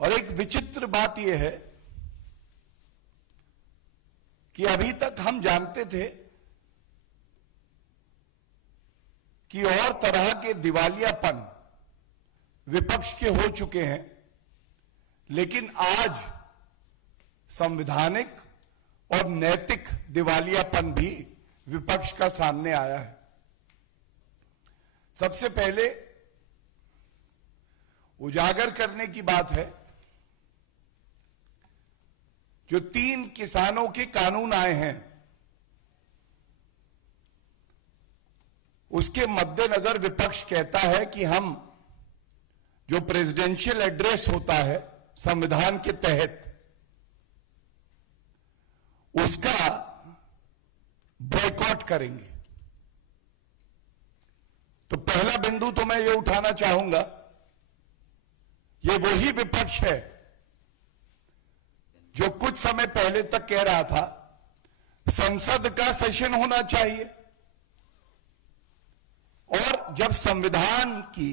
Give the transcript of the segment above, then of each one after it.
और एक विचित्र बात यह है कि अभी तक हम जानते थे कि और तरह के दिवालियापन विपक्ष के हो चुके हैं, लेकिन आज संवैधानिक और नैतिक दिवालियापन भी विपक्ष का सामने आया है। सबसे पहले उजागर करने की बात है, जो 3 किसानों के कानून आए हैं, उसके मद्देनजर विपक्ष कहता है कि हम जो प्रेसिडेंशियल एड्रेस होता है संविधान के तहत, उसका बॉयकॉट करेंगे। तो पहला बिंदु तो मैं ये उठाना चाहूंगा, ये वही विपक्ष है जो कुछ समय पहले तक कह रहा था संसद का सेशन होना चाहिए, और जब संविधान की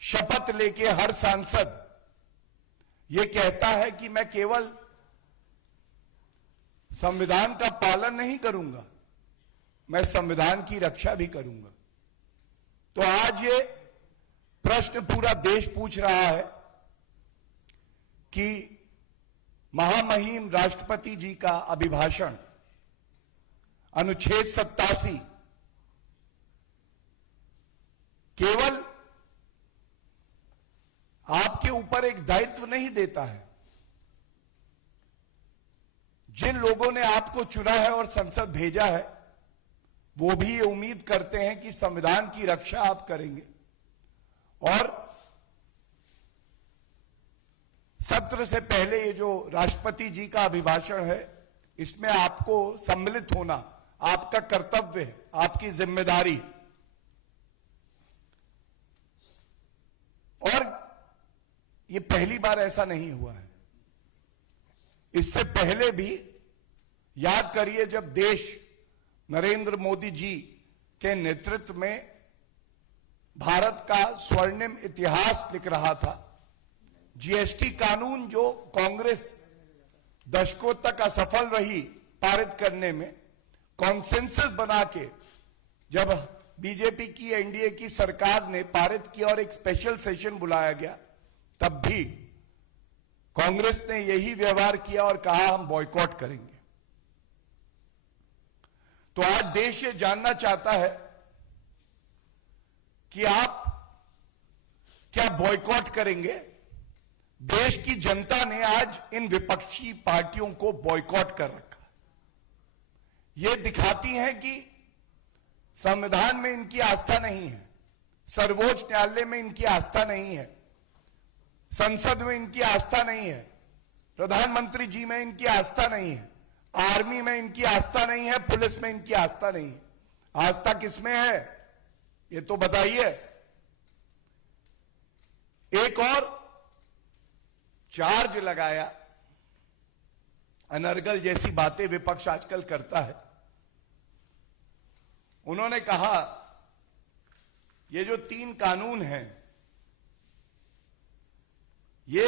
शपथ लेके हर सांसद ये कहता है कि मैं केवल संविधान का पालन नहीं करूंगा, मैं संविधान की रक्षा भी करूंगा। तो आज ये प्रश्न पूरा देश पूछ रहा है कि महामहिम राष्ट्रपति जी का अभिभाषण अनुच्छेद 87 केवल आपके ऊपर एक दायित्व नहीं देता है। जिन लोगों ने आपको चुना है और संसद भेजा है, वो भी ये उम्मीद करते हैं कि संविधान की रक्षा आप करेंगे, और सत्र से पहले ये जो राष्ट्रपति जी का अभिभाषण है, इसमें आपको सम्मिलित होना आपका कर्तव्य है, आपकी जिम्मेदारी। और ये पहली बार ऐसा नहीं हुआ है। इससे पहले भी याद करिए, जब देश नरेंद्र मोदी जी के नेतृत्व में भारत का स्वर्णिम इतिहास लिख रहा था, जीएसटी कानून जो कांग्रेस दशकों तक असफल रही पारित करने में, कॉन्सेंसस बना के जब बीजेपी की एनडीए की सरकार ने पारित किया और एक स्पेशल सेशन बुलाया गया, तब भी कांग्रेस ने यही व्यवहार किया और कहा हम बॉयकॉट करेंगे। तो आज देश ये जानना चाहता है कि आप क्या बॉयकॉट करेंगे। देश की जनता ने आज इन विपक्षी पार्टियों को बॉयकॉट कर रखा। ये दिखाती हैं कि संविधान में इनकी आस्था नहीं है, सर्वोच्च न्यायालय में इनकी आस्था नहीं है, संसद में इनकी आस्था नहीं है, प्रधानमंत्री जी में इनकी आस्था नहीं है, आर्मी में इनकी आस्था नहीं है, पुलिस में इनकी आस्था नहीं है। आस्था किसमें है ये तो बताइए। एक और चार्ज लगाया, अनर्गल जैसी बातें विपक्ष आजकल करता है। उन्होंने कहा ये जो 3 कानून हैं, ये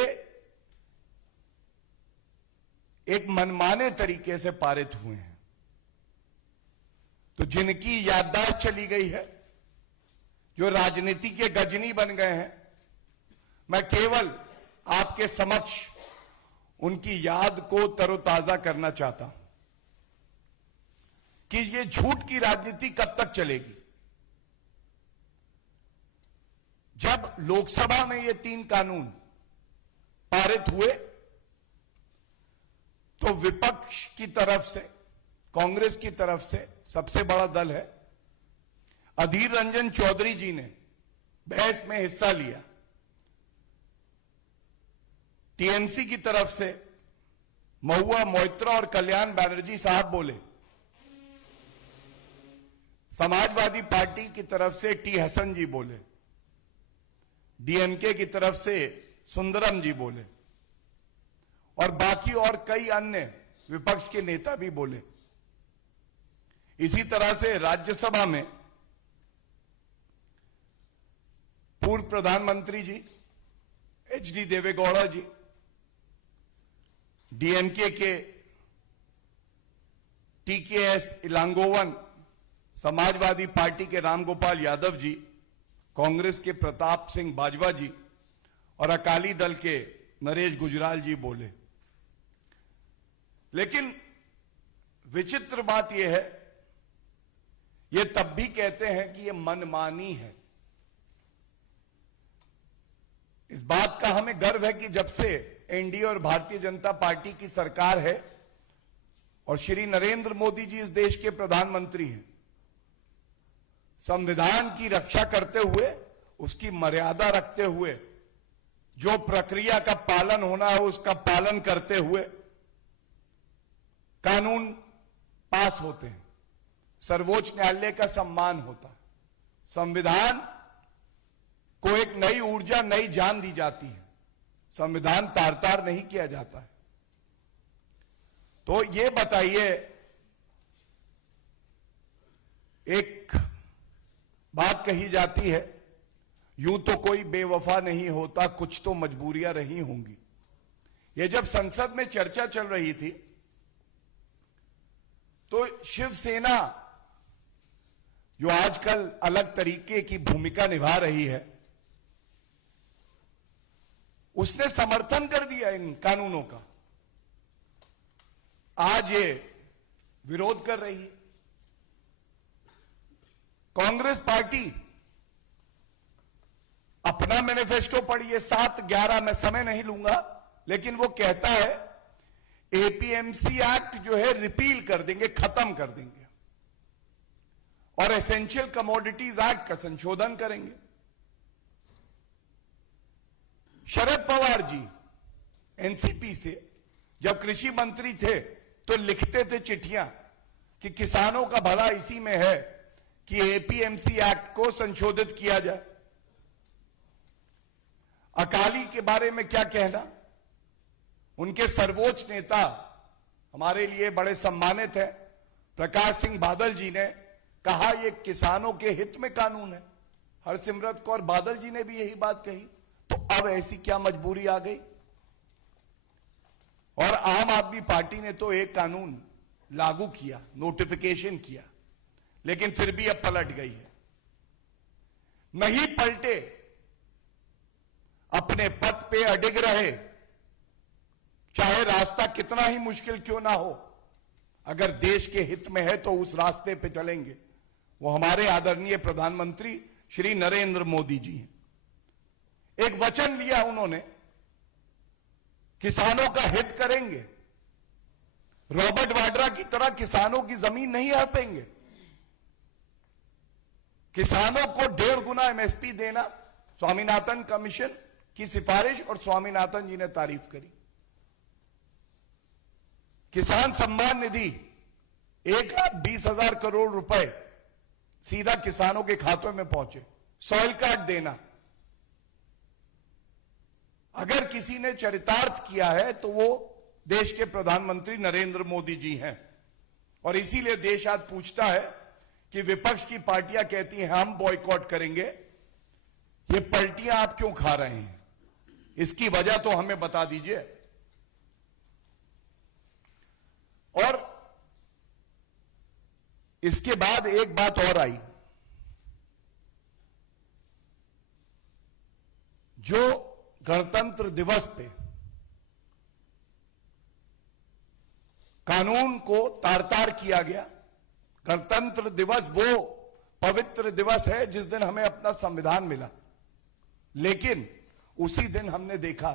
एक मनमाने तरीके से पारित हुए हैं। तो जिनकी याददाश्त चली गई है, जो राजनीति के गजनी बन गए हैं, मैं केवल आपके समक्ष उनकी याद को तरोताजा करना चाहता हूं कि ये झूठ की राजनीति कब तक चलेगी। जब लोकसभा में ये 3 कानून पारित हुए तो विपक्ष की तरफ से, कांग्रेस की तरफ से, सबसे बड़ा दल है, अधीर रंजन चौधरी जी ने बहस में हिस्सा लिया। टीएमसी की तरफ से महुआ मोइत्रा और कल्याण बैनर्जी साहब बोले। समाजवादी पार्टी की तरफ से टी हसन जी बोले। डीएमके की तरफ से सुंदरम जी बोले, और बाकी और कई अन्य विपक्ष के नेता भी बोले। इसी तरह से राज्यसभा में पूर्व प्रधानमंत्री जी एचडी देवेगौड़ा जी, डीएमके के टीकेएस इलांगोवन, समाजवादी पार्टी के रामगोपाल यादव जी, कांग्रेस के प्रताप सिंह बाजवा जी और अकाली दल के नरेश गुजराल जी बोले। लेकिन विचित्र बात यह है, ये तब भी कहते हैं कि ये मनमानी है। इस बात का हमें गर्व है कि जब से एनडीए और भारतीय जनता पार्टी की सरकार है और श्री नरेंद्र मोदी जी इस देश के प्रधानमंत्री हैं, संविधान की रक्षा करते हुए, उसकी मर्यादा रखते हुए, जो प्रक्रिया का पालन होना है उसका पालन करते हुए कानून पास होते हैं, सर्वोच्च न्यायालय का सम्मान होता है, संविधान को एक नई ऊर्जा, नई जान दी जाती है, संविधान तार तार नहीं किया जाता है। तो ये बताइए, एक बात कही जाती है, यूं तो कोई बेवफा नहीं होता, कुछ तो मजबूरियां रही होंगी। ये जब संसद में चर्चा चल रही थी तो शिवसेना, जो आजकल अलग तरीके की भूमिका निभा रही है, उसने समर्थन कर दिया इन कानूनों का। आज ये विरोध कर रही है। कांग्रेस पार्टी अपना मैनिफेस्टो पढ़िए, 7/11, मैं समय नहीं लूंगा, लेकिन वो कहता है एपीएमसी एक्ट जो है रिपील कर देंगे, खत्म कर देंगे और एसेंशियल कमोडिटीज एक्ट का संशोधन करेंगे। शरद पवार जी एनसीपी से जब कृषि मंत्री थे तो लिखते थे चिट्ठियां कि किसानों का भला इसी में है कि एपीएमसी एक्ट को संशोधित किया जाए। अकाली के बारे में क्या कहना, उनके सर्वोच्च नेता, हमारे लिए बड़े सम्मानित हैं, प्रकाश सिंह बादल जी ने कहा यह किसानों के हित में कानून है। हरसिमरत कौर बादल जी ने भी यही बात कही। तो अब ऐसी क्या मजबूरी आ गई? और आम आदमी पार्टी ने तो एक कानून लागू किया, नोटिफिकेशन किया, लेकिन फिर भी अब पलट गई है। नहीं पलटे, अपने पद पे अडिग रहे, चाहे रास्ता कितना ही मुश्किल क्यों ना हो, अगर देश के हित में है तो उस रास्ते पे चलेंगे। वो हमारे आदरणीय प्रधानमंत्री श्री नरेंद्र मोदी जी हैं। एक वचन लिया उन्होंने, किसानों का हित करेंगे, रॉबर्ट वाड्रा की तरह किसानों की जमीन नहीं हड़पेंगे, किसानों को 1.5 गुना एमएसपी देना, स्वामीनाथन कमीशन की सिफारिश, और स्वामीनाथन जी ने तारीफ करी। किसान सम्मान निधि 1,20,000 करोड़ रुपए सीधा किसानों के खातों में पहुंचे। सॉइल कार्ड देना, अगर किसी ने चरितार्थ किया है तो वो देश के प्रधानमंत्री नरेंद्र मोदी जी हैं। और इसीलिए देश आज पूछता है कि विपक्ष की पार्टियां कहती हैं हम बॉयकॉट करेंगे, ये पलटियां आप क्यों खा रहे हैं? इसकी वजह तो हमें बता दीजिए। और इसके बाद एक बात और आई, जो गणतंत्र दिवस पे कानून को तार-तार किया गया। गणतंत्र दिवस वो पवित्र दिवस है जिस दिन हमें अपना संविधान मिला, लेकिन उसी दिन हमने देखा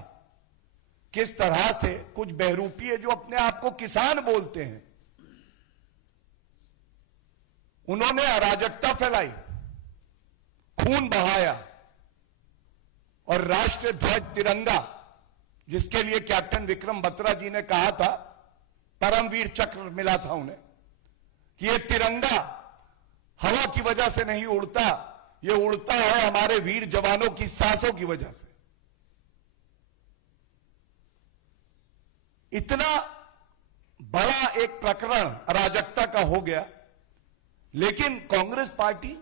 किस तरह से कुछ बहरूपीय जो अपने आप को किसान बोलते हैं, उन्होंने अराजकता फैलाई, खून बहाया और राष्ट्र ध्वज तिरंगा, जिसके लिए कैप्टन विक्रम बत्रा जी ने कहा था, परमवीर चक्र मिला था उन्हें, कि यह तिरंगा हवा की वजह से नहीं उड़ता, यह उड़ता है हमारे वीर जवानों की सांसों की वजह से। इतना बड़ा एक प्रकरण अराजकता का हो गया, लेकिन कांग्रेस पार्टी,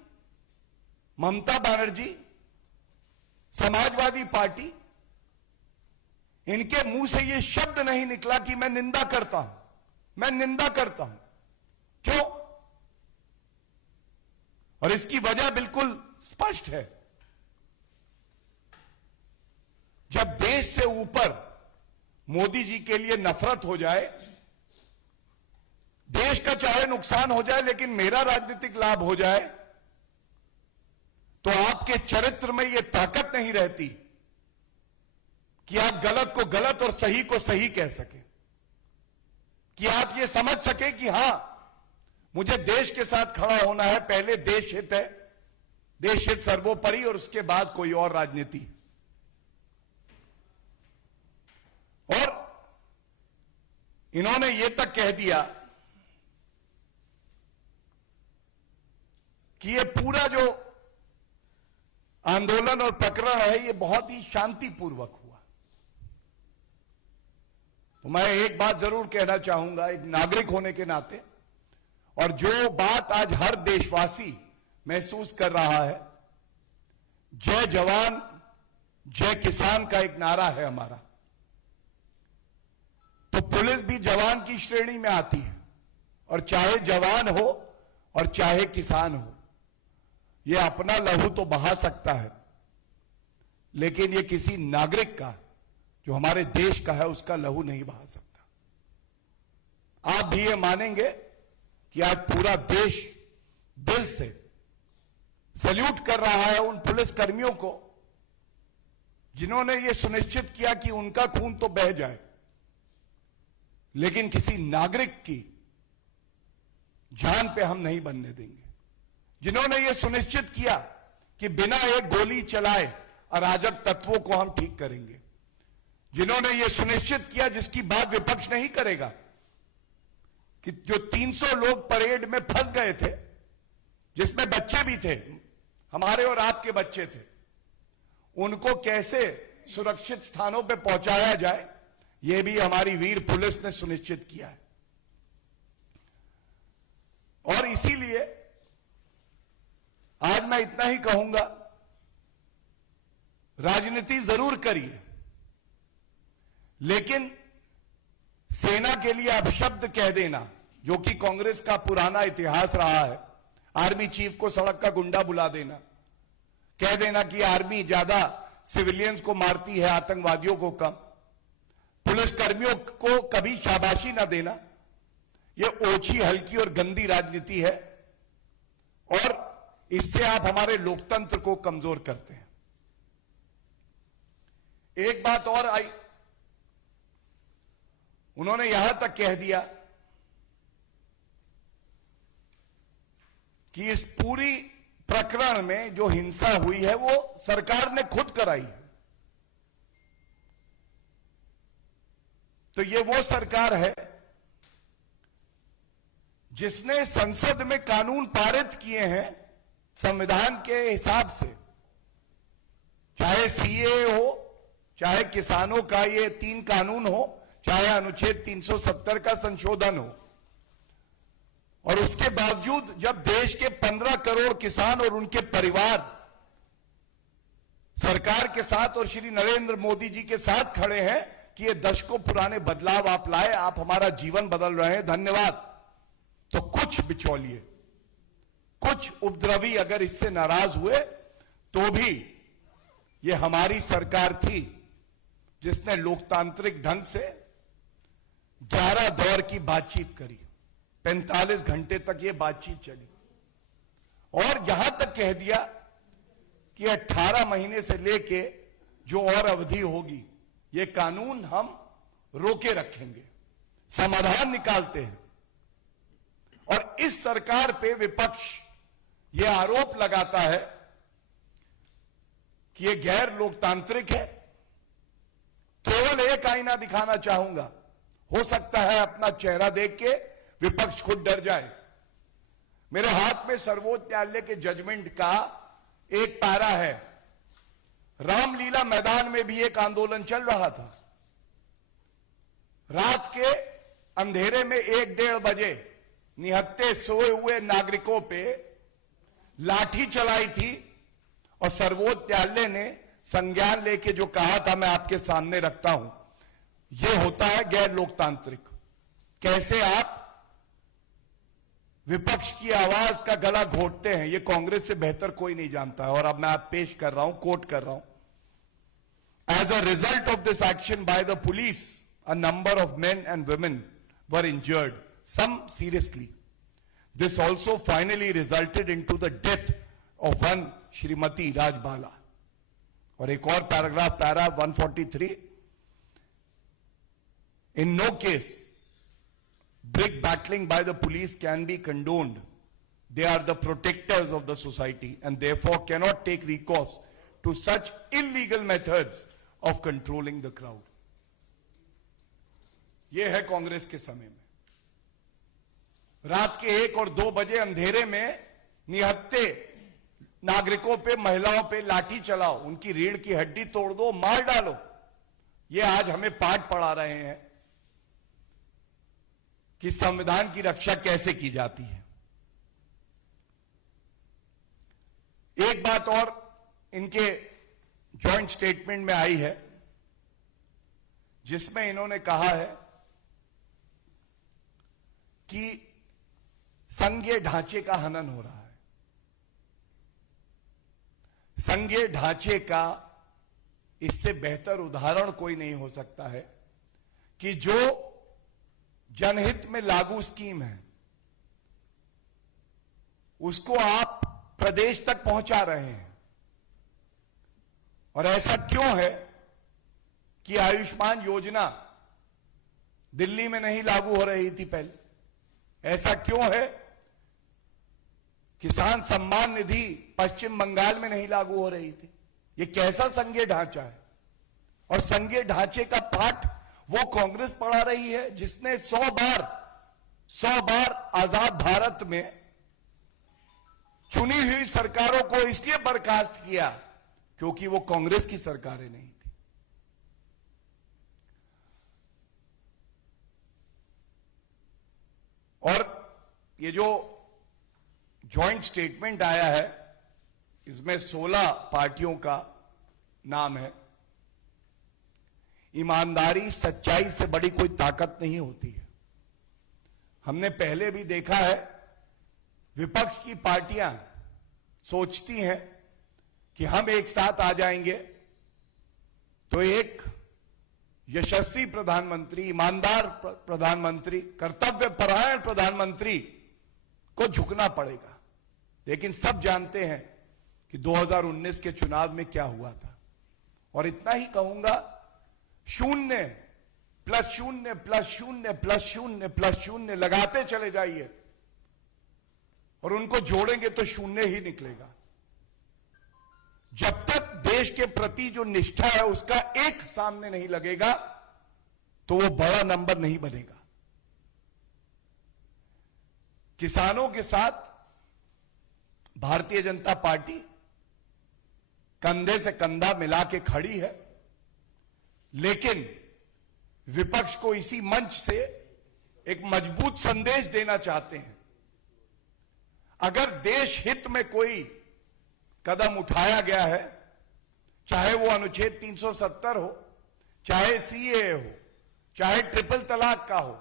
ममता बनर्जी, समाजवादी पार्टी, इनके मुंह से यह शब्द नहीं निकला कि मैं निंदा करता हूं, मैं निंदा करता हूं। क्यों? और इसकी वजह बिल्कुल स्पष्ट है। जब देश से ऊपर मोदी जी के लिए नफरत हो जाए, देश का चाहे नुकसान हो जाए लेकिन मेरा राजनीतिक लाभ हो जाए, तो आपके चरित्र में यह ताकत नहीं रहती कि आप गलत को गलत और सही को सही कह सकें, कि आप यह समझ सके कि हां, मुझे देश के साथ खड़ा होना है, पहले देश हित है, देश हित सर्वोपरि और उसके बाद कोई और राजनीति। और इन्होंने यह तक कह दिया कि यह पूरा जो आंदोलन और प्रकरण है यह बहुत ही शांतिपूर्वक हुआ। तो मैं एक बात जरूर कहना चाहूंगा एक नागरिक होने के नाते, और जो बात आज हर देशवासी महसूस कर रहा है, जय जवान जय किसान का एक नारा है हमारा, तो पुलिस भी जवान की श्रेणी में आती है, और चाहे जवान हो और चाहे किसान हो, यह अपना लहू तो बहा सकता है, लेकिन यह किसी नागरिक का, जो हमारे देश का है, उसका लहू नहीं बहा सकता। आप भी ये मानेंगे कि आज पूरा देश दिल से सैल्यूट कर रहा है उन पुलिस कर्मियों को जिन्होंने ये सुनिश्चित किया कि उनका खून तो बह जाए, लेकिन किसी नागरिक की जान पे हम नहीं बनने देंगे, जिन्होंने ये सुनिश्चित किया कि बिना एक गोली चलाए अराजक तत्वों को हम ठीक करेंगे, जिन्होंने ये सुनिश्चित किया, जिसकी बात विपक्ष नहीं करेगा, कि जो 300 लोग परेड में फंस गए थे, जिसमें बच्चे भी थे, हमारे और आपके बच्चे थे, उनको कैसे सुरक्षित स्थानों पर पहुंचाया जाए, यह भी हमारी वीर पुलिस ने सुनिश्चित किया है। और इसीलिए आज मैं इतना ही कहूंगा, राजनीति जरूर करिए, लेकिन सेना के लिए अपशब्द कह देना, जो कि कांग्रेस का पुराना इतिहास रहा है, आर्मी चीफ को सड़क का गुंडा बुला देना, कह देना कि आर्मी ज्यादा सिविलियंस को मारती है, आतंकवादियों को कम, पुलिस कर्मियों को कभी शाबाशी ना देना, यह ओछी, हल्की और गंदी राजनीति है, और इससे आप हमारे लोकतंत्र को कमजोर करते हैं। एक बात और आई, उन्होंने यहां तक कह दिया कि इस पूरी प्रकरण में जो हिंसा हुई है वो सरकार ने खुद कराई है। तो ये वो सरकार है जिसने संसद में कानून पारित किए हैं संविधान के हिसाब से, चाहे सीए हो, चाहे किसानों का ये 3 कानून हो, चाहे अनुच्छेद 370 का संशोधन हो, और उसके बावजूद जब देश के 15 करोड़ किसान और उनके परिवार सरकार के साथ और श्री नरेंद्र मोदी जी के साथ खड़े हैं कि ये दशकों पुराने बदलाव आप लाए, आप हमारा जीवन बदल रहे हैं, धन्यवाद, तो कुछ बिचौलिए, कुछ उपद्रवी अगर इससे नाराज हुए, तो भी ये हमारी सरकार थी जिसने लोकतांत्रिक ढंग से 11 दौर की बातचीत करी, 45 घंटे तक ये बातचीत चली, और यहां तक कह दिया कि 18 महीने से लेके जो और अवधि होगी, ये कानून हम रोके रखेंगे, समाधान निकालते हैं। और इस सरकार पे विपक्ष ये आरोप लगाता है कि ये गैर लोकतांत्रिक है। केवल एक आईना दिखाना चाहूंगा, हो सकता है अपना चेहरा देख के विपक्ष खुद डर जाए। मेरे हाथ में सर्वोच्च न्यायालय के जजमेंट का एक पारा है। रामलीला मैदान में भी एक आंदोलन चल रहा था। रात के अंधेरे में 1-1:30 बजे निहत्थे सोए हुए नागरिकों पे लाठी चलाई थी, और सर्वोच्च न्यायालय ने संज्ञान लेके जो कहा था मैं आपके सामने रखता हूं यह होता है गैर लोकतांत्रिक। कैसे आप विपक्ष की आवाज का गला घोटते हैं, यह कांग्रेस से बेहतर कोई नहीं जानता है। और अब मैं आप पेश कर रहा हूं, कोट कर रहा हूं, as a result of this action by the police, a number of men and women were injured, some seriously. This also finally resulted into the death of one Shrimati Rajbala. और एक और paragraph, para 143, in no case brick battling by the police can be condoned. They are the protectors of the society and therefore cannot take recourse to such illegal methods of controlling the crowd. यह है कांग्रेस के समय में। रात के 1 और 2 बजे अंधेरे में निहत्थे नागरिकों पे, महिलाओं पे लाठी चलाओ, उनकी रीढ़ की हड्डी तोड़ दो, मार डालो। यह आज हमें पाठ पढ़ा रहे हैं कि संविधान की रक्षा कैसे की जाती है। एक बात और इनके जॉइंट स्टेटमेंट में आई है, जिसमें इन्होंने कहा है कि संघीय ढांचे का हनन हो रहा है। संघीय ढांचे का इससे बेहतर उदाहरण कोई नहीं हो सकता है कि जो जनहित में लागू स्कीम है उसको आप प्रदेश तक पहुंचा रहे हैं। और ऐसा क्यों है कि आयुष्मान योजना दिल्ली में नहीं लागू हो रही थी पहले? ऐसा क्यों है किसान सम्मान निधि पश्चिम बंगाल में नहीं लागू हो रही थी? यह कैसा संघीय ढांचा है? और संघीय ढांचे का पाठ वो कांग्रेस पढ़ा रही है जिसने 100 बार आजाद भारत में चुनी हुई सरकारों को इसलिए बर्खास्त किया क्योंकि वो कांग्रेस की सरकारें नहीं थी। और ये जो जॉइंट स्टेटमेंट आया है इसमें 16 पार्टियों का नाम है। ईमानदारी, सच्चाई से बड़ी कोई ताकत नहीं होती है। हमने पहले भी देखा है, विपक्ष की पार्टियां सोचती हैं कि हम एक साथ आ जाएंगे तो एक यशस्वी प्रधानमंत्री, ईमानदार प्रधानमंत्री, कर्तव्यपरायण प्रधानमंत्री को झुकना पड़ेगा। लेकिन सब जानते हैं कि 2019 के चुनाव में क्या हुआ था। और इतना ही कहूंगा, 0 + 0 + 0 + 0 + 0 लगाते चले जाइए और उनको जोड़ेंगे तो 0 ही निकलेगा। जब तक देश के प्रति जो निष्ठा है उसका एक सामने नहीं लगेगा तो वो बड़ा नंबर नहीं बनेगा। किसानों के साथ भारतीय जनता पार्टी कंधे से कंधा मिला के खड़ी है, लेकिन विपक्ष को इसी मंच से एक मजबूत संदेश देना चाहते हैं। अगर देश हित में कोई कदम उठाया गया है, चाहे वो अनुच्छेद 370 हो, चाहे सीएए हो, चाहे ट्रिपल तलाक का हो,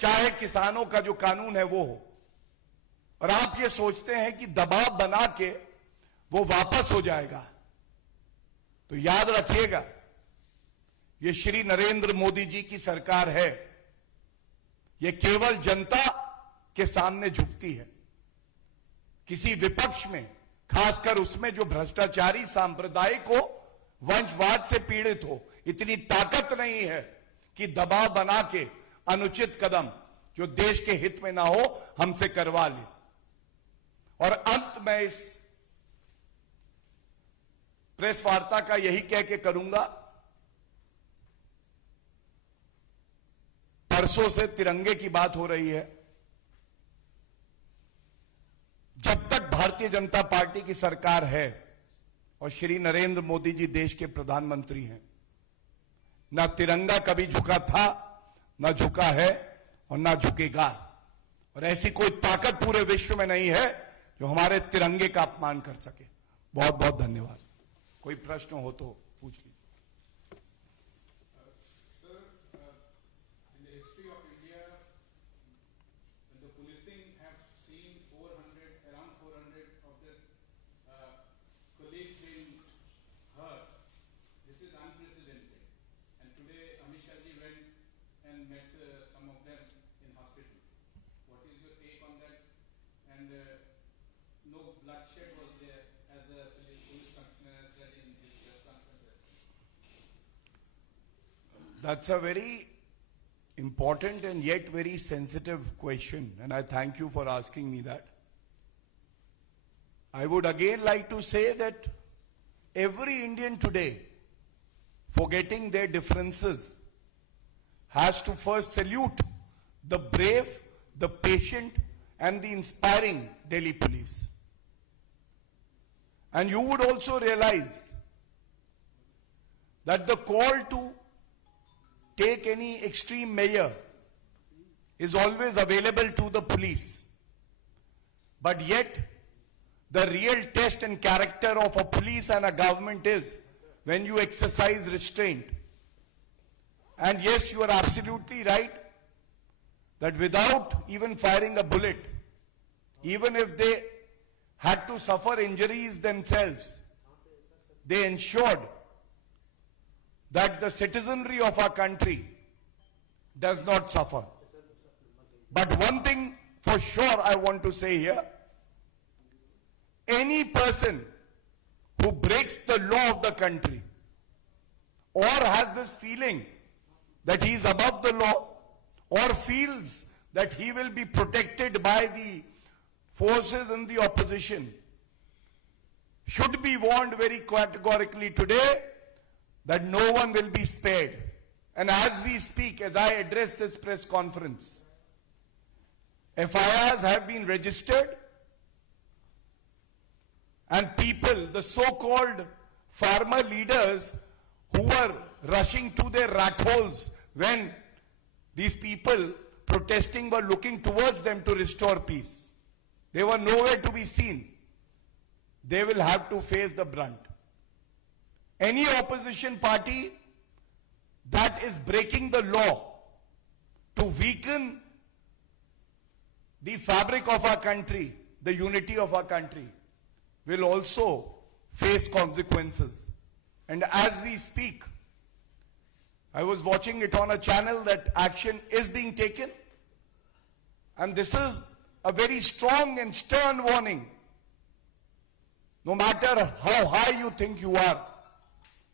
चाहे किसानों का जो कानून है वो हो, और आप ये सोचते हैं कि दबाव बना के वो वापस हो जाएगा, तो याद रखिएगा ये श्री नरेंद्र मोदी जी की सरकार है। ये केवल जनता के सामने झुकती है। किसी विपक्ष में, खासकर उसमें जो भ्रष्टाचारी, सांप्रदायिक हो, वंशवाद से पीड़ित हो, इतनी ताकत नहीं है कि दबाव बना के अनुचित कदम जो देश के हित में ना हो हमसे करवा ले। और अंत में इस प्रेस वार्ता का यही कह के करूंगा, परसों से तिरंगे की बात हो रही है। जब तक भारतीय जनता पार्टी की सरकार है और श्री नरेंद्र मोदी जी देश के प्रधानमंत्री हैं, ना तिरंगा कभी झुका था, ना झुका है और ना झुकेगा। और ऐसी कोई ताकत पूरे विश्व में नहीं है जो हमारे तिरंगे का अपमान कर सके। बहुत बहुत धन्यवाद। कोई प्रश्न हो तो पूछ लीजिए। history of India, the policing have seen 400, around 400 of the colleagues being hurt. This is unprecedented. And today, Amit Shah ji went and met some of them in hospital. What is your take on that? And no bloodshed was there, as the police functionary said in his press conference. That's a very important and yet very sensitive question, and I thank you for asking me that. I would again like to say that every Indian today, forgetting their differences, has to first salute the brave, the patient, and the inspiring Delhi police. And you would also realize that the call to take any extreme measure is always available to the police. But yet, the real test and character of a police and a government is when you exercise restraint. And yes, you are absolutely right that without even firing a bullet, even if they had to suffer injuries themselves, they ensured that the citizenry of our country does not suffer. But one thing for sure I want to say here, any person who breaks the law of the country or has this feeling that he is above the law or feels that he will be protected by the forces in the opposition should be warned very categorically today that no one will be spared. And as we speak, as I address this press conference, FIRs have been registered and people, the so-called farmer leaders who were rushing to their rat holes when these people protesting were looking towards them to restore peace, they were nowhere to be seen. They will have to face the brunt. Any opposition party that is breaking the law to weaken the fabric of our country, the unity of our country, will also face consequences. And as we speak, I was watching it on a channel that action is being taken, and this is a very strong and stern warning. No matter how high you think you are,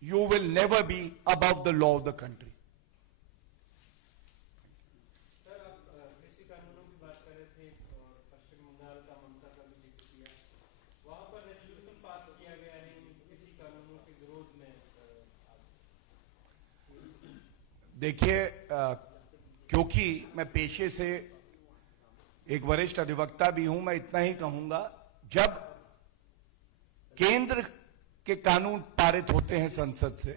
you will never be above the law of the country. Sir, आप कृषि कानूनों की बात कर रहे थे और पश्चिम बंगाल का ममता का भी जिक्र किया। वहां पर रेजोल्यूशन पास किया गया है इन कृषि कानूनों के विरोध में। देखिए, क्योंकि मैं पेशे से एक वरिष्ठ अधिवक्ता भी हूं, मैं इतना ही कहूंगा, जब केंद्र के कानून पारित होते हैं संसद से,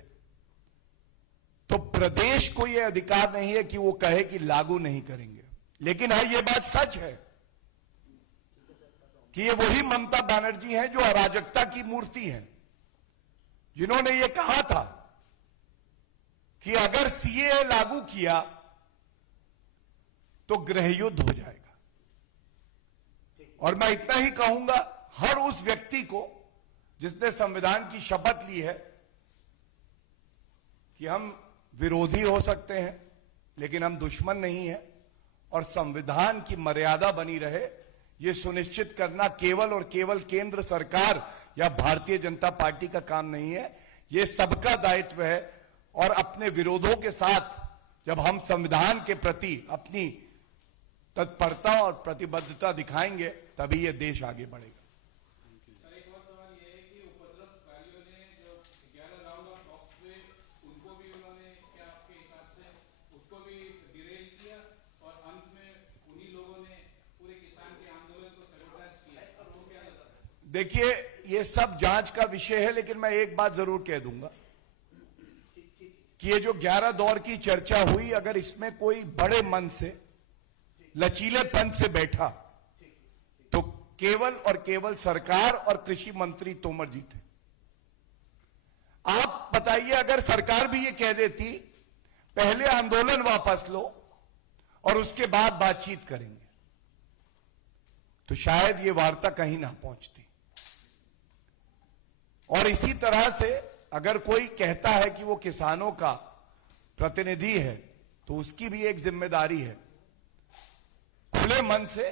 तो प्रदेश को यह अधिकार नहीं है कि वो कहे कि लागू नहीं करेंगे। लेकिन हाँ, ये बात सच है कि ये वही ममता बनर्जी हैं जो अराजकता की मूर्ति हैं, जिन्होंने ये कहा था कि अगर सीएए लागू किया तो गृह युद्ध हो जाएगा। और मैं इतना ही कहूंगा हर उस व्यक्ति को जिसने संविधान की शपथ ली है कि हम विरोधी हो सकते हैं लेकिन हम दुश्मन नहीं हैं, और संविधान की मर्यादा बनी रहे, यह सुनिश्चित करना केवल और केवल केंद्र सरकार या भारतीय जनता पार्टी का काम नहीं है, यह सबका दायित्व है। और अपने विरोधों के साथ जब हम संविधान के प्रति अपनी तत्परता और प्रतिबद्धता दिखाएंगे, तभी यह देश आगे बढ़ेगा। सर, एक और सवाल यह है कि उपद्रवकारियों ने जो 11 राउंड ऑफ टॉक्स हुए, उनको भी उन्होंने क्या आपके हिसाब से उसको भी डिरेल किया और अंत में उन्हीं लोगों ने पूरे किसान के आंदोलन को सबोटाज किया, और वो क्या लगता है? देखिए, ये सब जांच का विषय है, लेकिन मैं एक बात जरूर कह दूंगा कि ये जो 11 दौर की चर्चा हुई, अगर इसमें कोई बड़े मन से, लचीलेपन से बैठा तो केवल और केवल सरकार और कृषि मंत्री तोमर जी थे। आप बताइए, अगर सरकार भी ये कह देती पहले आंदोलन वापस लो और उसके बाद बातचीत करेंगे, तो शायद ये वार्ता कहीं ना पहुंचती। और इसी तरह से अगर कोई कहता है कि वो किसानों का प्रतिनिधि है, तो उसकी भी एक जिम्मेदारी है, खुले मन से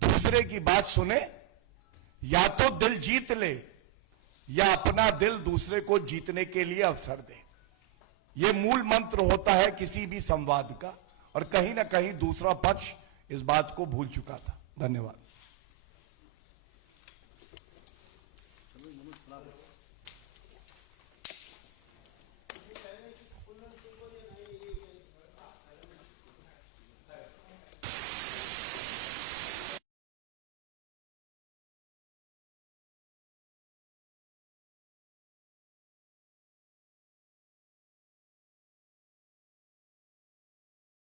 दूसरे की बात सुने, या तो दिल जीत ले या अपना दिल दूसरे को जीतने के लिए अवसर दे। यह मूल मंत्र होता है किसी भी संवाद का, और कहीं ना कहीं दूसरा पक्ष इस बात को भूल चुका था। धन्यवाद।